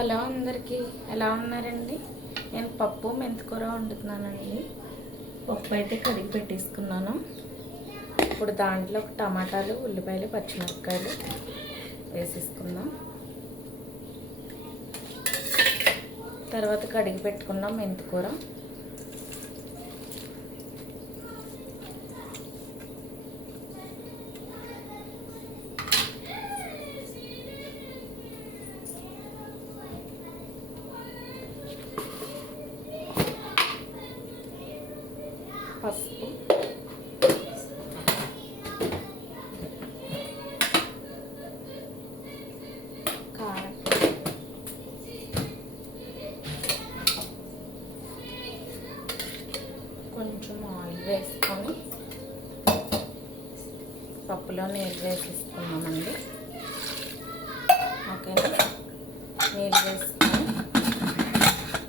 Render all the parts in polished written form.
Hello అందరికీ, ఎలా ఉన్నారండి? నేను పప్పు మెంతికూర వండుతున్నానండి. పప్పు అయితే కడిగి పెట్టేసుకున్నాను. ఇప్పుడు దాంట్లో ఒక టమాటాలు, ఉల్లిపాయలు, పచ్చిమిరపకాయలు వేసేసుకుందాం. తర్వాత కడిగి పెట్టుకున్నాం మెంతికూర. పసుపు, కారం, కొంచెం ఆయిల్ వేసుకొని పప్పులో నీళ్ళు వేసేసుకున్నామండి. ఓకేనా? నీళ్ళు వేసుకొని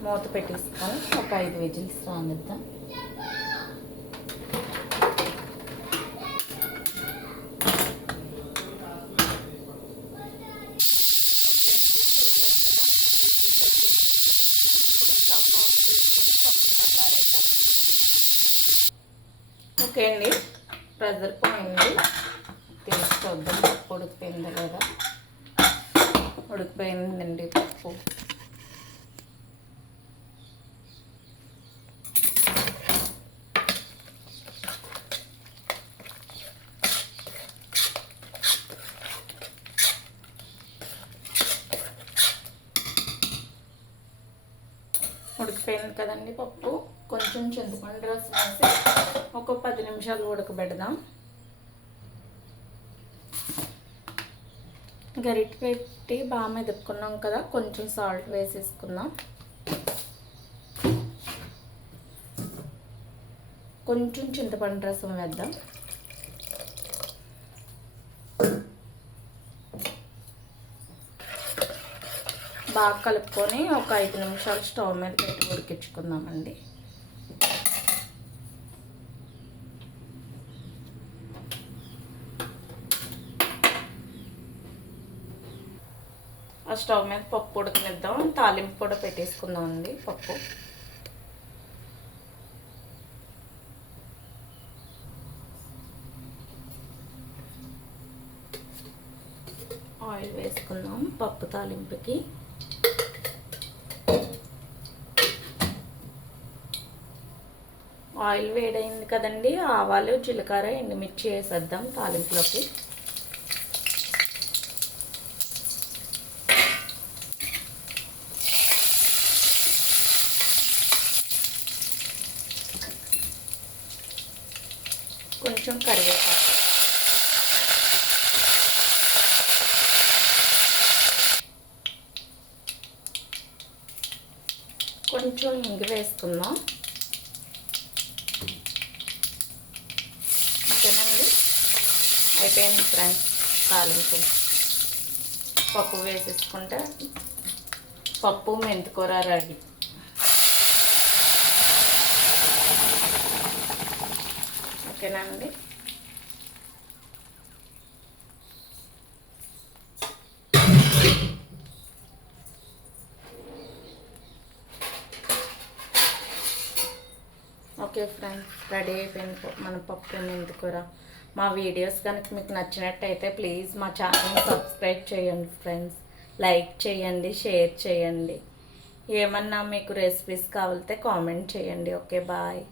మూత పెట్టేసుకొని ఒక 5 విజిల్స్ రానిద్దాం. ఇప్పుడు స్టవ్ ఆఫ్ చేసుకొని పప్పు చల్లారాక ఓకే అండి, ప్రెజర్ పోయింది. తీసి చూద్దాం పప్పు ఉడికిపోయిందా లేదా. ఉడికిపోయిందండి పప్పు. ఉడికిపోయింది కదండి పప్పు. కొంచెం చింతపండు రసం వేసి ఒక 10 నిమిషాలు ఉడకబెడదాం. గరిటె పెట్టి బాగా మెదుపుకున్నాం కదా, కొంచెం సాల్ట్ వేసేసుకుందాం. కొంచెం చింతపండు రసం వేద్దాం. బాగా కలుపుకొని ఒక 5 నిమిషాలు స్టవ్ మీద పెట్టి ఉడికించుకుందామండి. ఆ స్టవ్ మీద పప్పు ఉడకనిద్దాం. తాలింపు కూడా పెట్టేసుకుందామండి. పప్పు ఆయిల్ వేసుకుందాం పప్పు తాలింపుకి. ఆయిల్ వేడైంది కదండి, ఆవాలు, జీలకర్ర, ఎండుమిర్చి వేసేద్దాం తాలింపులోకి. కొంచెం కరివేపాకు, కొంచెం ఇంగు వేసుకుందాం. ఓకేనండి, అయిపోయింది ఫ్రెండ్స్ తాలింపు. పప్పు వేసేసుకుంటే పప్పు మెంతికూర రెడీ. ఓకేనండి, ఓకే ఫ్రెండ్స్, రెడీ అయిపోయింది మన పప్పు మెంతికూర. మా వీడియోస్ కనుక మీకు నచ్చినట్టయితే ప్లీజ్ మా ఛానల్ని సబ్స్క్రైబ్ చేయండి ఫ్రెండ్స్. లైక్ చేయండి, షేర్ చేయండి. ఏమన్నా మీకు రెసిపీస్ కావాలితే కామెంట్ చేయండి. Okay, bye.